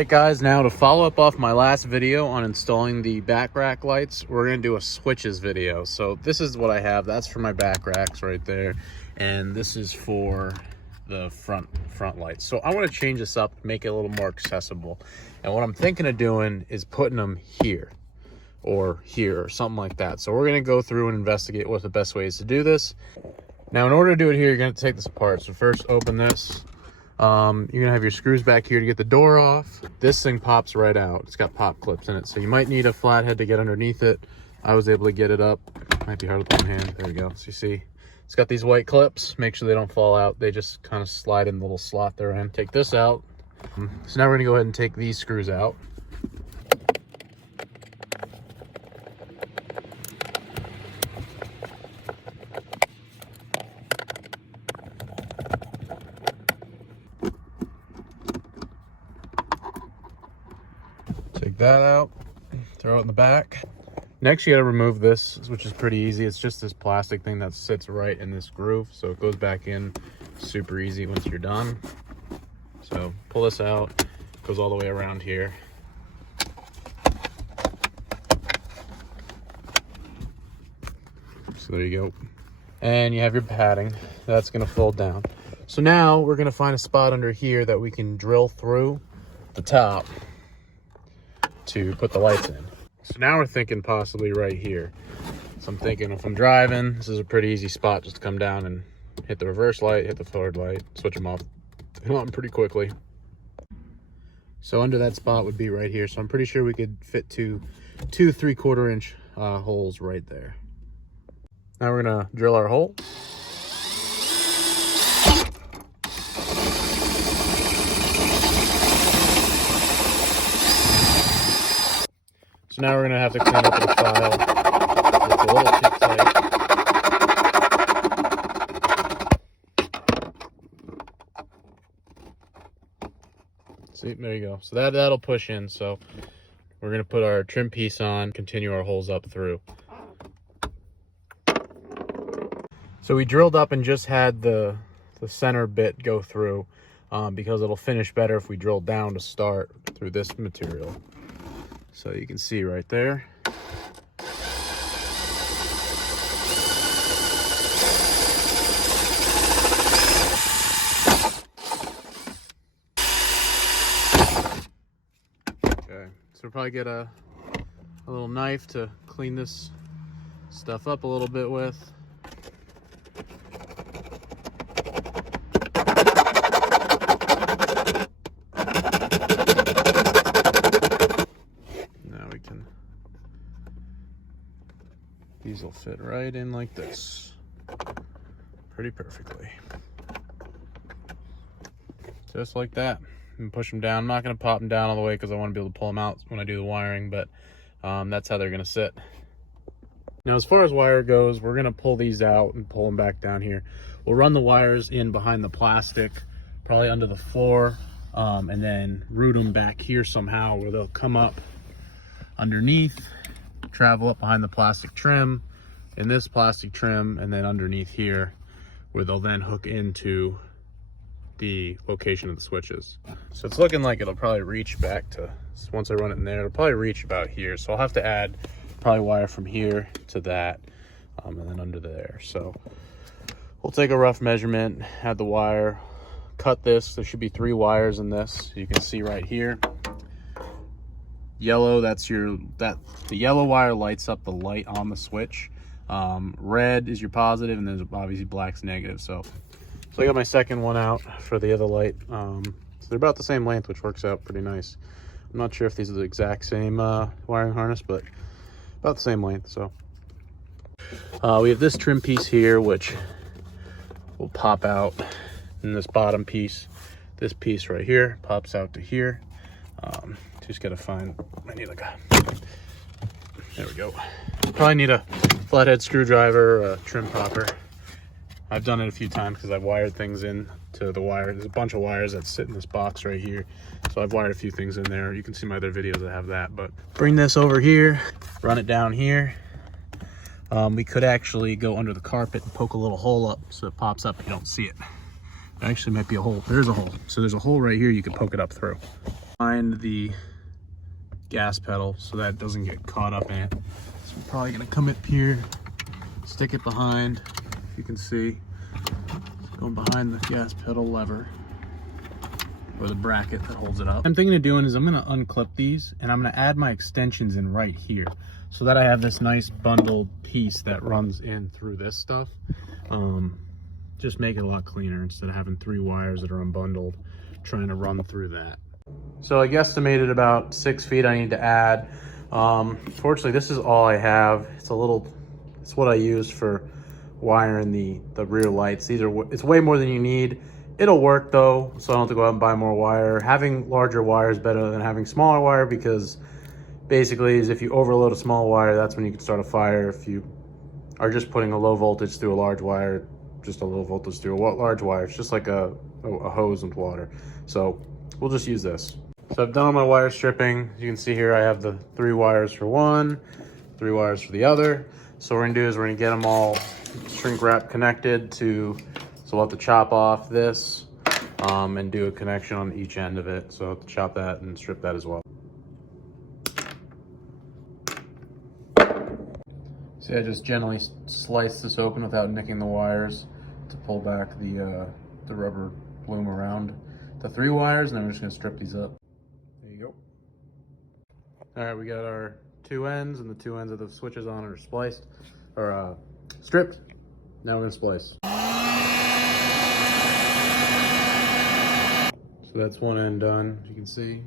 Alright guys, now to follow up off my last video on installing the back rack lights, we're going to do a switches video. So this is what I have. That's for my back racks right there. And this is for the front lights. So I want to change this up, make it a little more accessible. And what I'm thinking of doing is putting them here or something like that. So we're going to go through and investigate what the best way is to do this. Now in order to do it here, you're going to take this apart. So first open this. You're gonna have your screws back here to get the door off. This thing pops right out. It's got pop clips in it, so you might need a flathead to get underneath it. I was able to get it up. Might be hard with one hand. There we go. So you see, it's got these white clips. Make sure they don't fall out. They just kind of slide in the little slot they're in. Take this out. So now we're gonna go ahead and take these screws out. Take that out, throw it in the back. Next, you gotta remove this, which is pretty easy. It's just this plastic thing that sits right in this groove. So it goes back in super easy once you're done. So pull this out, goes all the way around here. So there you go. And you have your padding, that's gonna fold down. So now we're gonna find a spot under here that we can drill through the top to put the lights in. So now we're thinking possibly right here. So I'm thinking if I'm driving, this is a pretty easy spot just to come down and hit the reverse light, hit the forward light, switch them off on pretty quickly. So under that spot would be right here. So I'm pretty sure we could fit two 3/4 inch holes right there. Now we're gonna drill our hole. So now we're going to have to clean up the file. It's a little too tight. See, there you go. So that'll push in. So we're going to put our trim piece on, continue our holes up through. So we drilled up and just had the center bit go through because it'll finish better if we drill down to start through this material. So you can see right there. Okay, so we'll probably get a little knife to clean this stuff up a little bit with. These will fit right in like this, pretty perfectly. Just like that, and push them down. I'm not gonna pop them down all the way because I want to be able to pull them out when I do the wiring, but that's how they're gonna sit. Now, as far as wire goes, we're gonna pull these out and pull them back down here. We'll run the wires in behind the plastic, probably under the floor, and then route them back here somehow where they'll come up underneath, travel up behind the plastic trim, in this plastic trim, and then underneath here where they'll then hook into the location of the switches. So it's looking like it'll probably reach back to, once I run it in there, it'll probably reach about here. So I'll have to add probably wire from here to that, and then under there. So we'll take a rough measurement, add the wire, cut this. There should be 3 wires in this. You can see right here. Yellow, the yellow wire lights up the light on the switch. Red is your positive, and then obviously black's negative. So I got my second one out for the other light. So they're about the same length, which works out pretty nice. I'm not sure if these are the exact same wiring harness, but about the same length. So we have this trim piece here, which will pop out in this bottom piece. This piece right here pops out to here. Just gotta find, I need like a, there we go. Probably need a flathead screwdriver or a trim popper. I've done it a few times because I've wired things in to the wire. There's a bunch of wires that sit in this box right here. So I've wired a few things in there. You can see my other videos that have that, but bring this over here, run it down here. We could actually go under the carpet and poke a little hole up so it pops up. You don't see it. There actually might be a hole. There's a hole. So there's a hole right here you can poke it up through. Behind the gas pedal so that it doesn't get caught up in it. So we're probably gonna come up here, stick it behind, if you can see, it's going behind the gas pedal lever, or the bracket that holds it up. What I'm thinking of doing is I'm gonna unclip these and I'm gonna add my extensions in right here so that I have this nice bundled piece that runs in through this stuff. Just make it a lot cleaner instead of having 3 wires that are unbundled trying to run through that. So I guesstimated about 6 feet I need to add. Fortunately, this is all I have. It's what I use for wiring the rear lights. It's way more than you need. It'll work though, so I don't have to go out and buy more wire. Having larger wire is better than having smaller wire, because basically if you overload a small wire, that's when you can start a fire. If you are just putting a low voltage through a large wire, just a low voltage through a large wire, it's just like a hose with water. So we'll just use this. So I've done all my wire stripping. As you can see here, I have the 3 wires for one, 3 wires for the other. So what we're gonna do is we're gonna get them all shrink wrap connected to, so we'll have to chop off this and do a connection on each end of it. So I'll have to chop that and strip that as well. See, I just gently slice this open without nicking the wires to pull back the rubber bloom around the 3 wires, and then we're just gonna strip these up. There you go. All right, we got our 2 ends, and the 2 ends of the switches on are spliced, or stripped. Now we're gonna splice. So that's one end done, as you can see.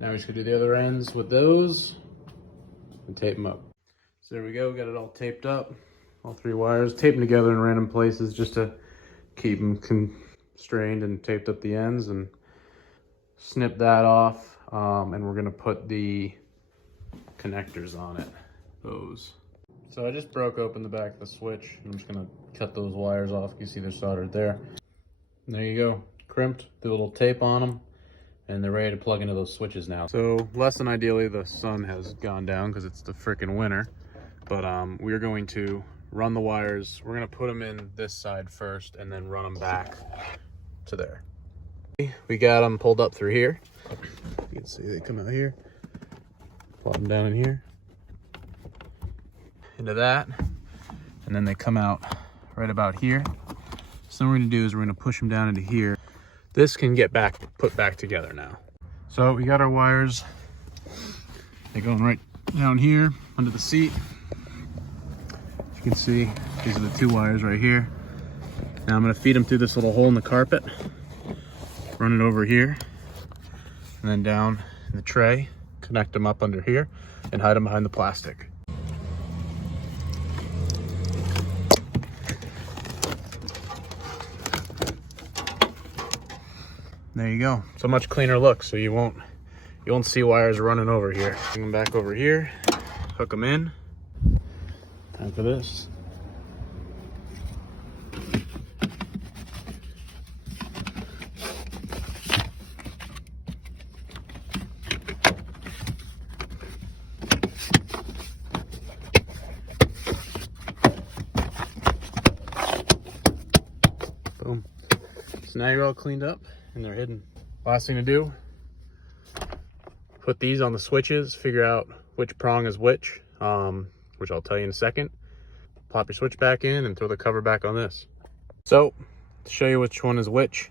Now we're just gonna do the other ends with those and tape them up. So there we go, we got it all taped up. All 3 wires, taped them together in random places just to keep them constrained, and taped up the ends and snip that off. And we're gonna put the connectors on it, those. So I just broke open the back of the switch. I'm just gonna cut those wires off. You see they're soldered there. And there you go, crimped, do a little tape on them, and they're ready to plug into those switches now. So less than ideally, the sun has gone down because it's the frickin' winter. But we're going to run the wires. We're gonna put them in this side first and then run them back to there. We got them pulled up through here. You can see they come out here, plop them down in here, into that, and then they come out right about here. So what we're gonna do is we're gonna push them down into here. This can get put back together now. So we got our wires. They're going right down here under the seat. You can see these are the 2 wires right here. Now I'm going to feed them through this little hole in the carpet, run it over here, and then down in the tray, connect them up under here, and hide them behind the plastic. There you go. So much cleaner look, so you won't see wires running over here. Bring them back over here, hook them in. Time for this. Boom. So now you're all cleaned up and they're hidden. Last thing to do, put these on the switches, figure out which prong is which I'll tell you in a second. Plop your switch back in and throw the cover back on this. So to show you which one is which,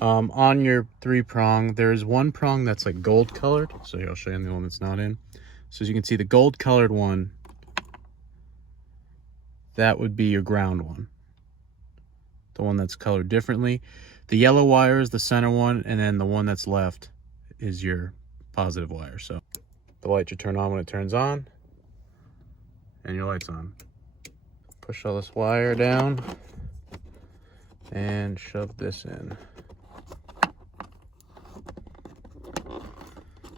on your 3 prong, there is one prong that's like gold colored. So here, I'll show you the one that's not in. So as you can see, the gold colored one, that would be your ground one. The one that's colored differently. The yellow wire is the center one, and then the one that's left is your positive wire. So the light should turn on when it turns on, and your light's on. Push all this wire down and shove this in.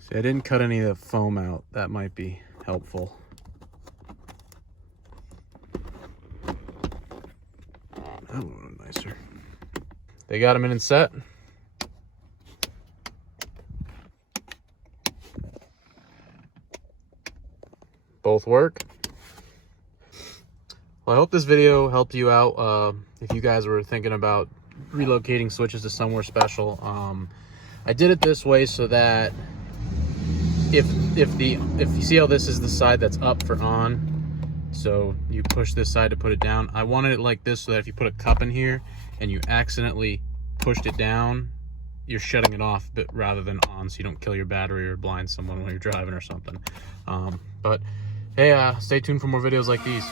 See, I didn't cut any of the foam out. That might be helpful. That would look nicer. They got them in and set. Both work. Well, I hope this video helped you out if you guys were thinking about relocating switches to somewhere special. I did it this way so that if you see how this is the side that's up for on, so you push this side to put it down. I wanted it like this so that if you put a cup in here and you accidentally pushed it down, you're shutting it off but rather than on, so you don't kill your battery or blind someone when you're driving or something. But hey, stay tuned for more videos like these.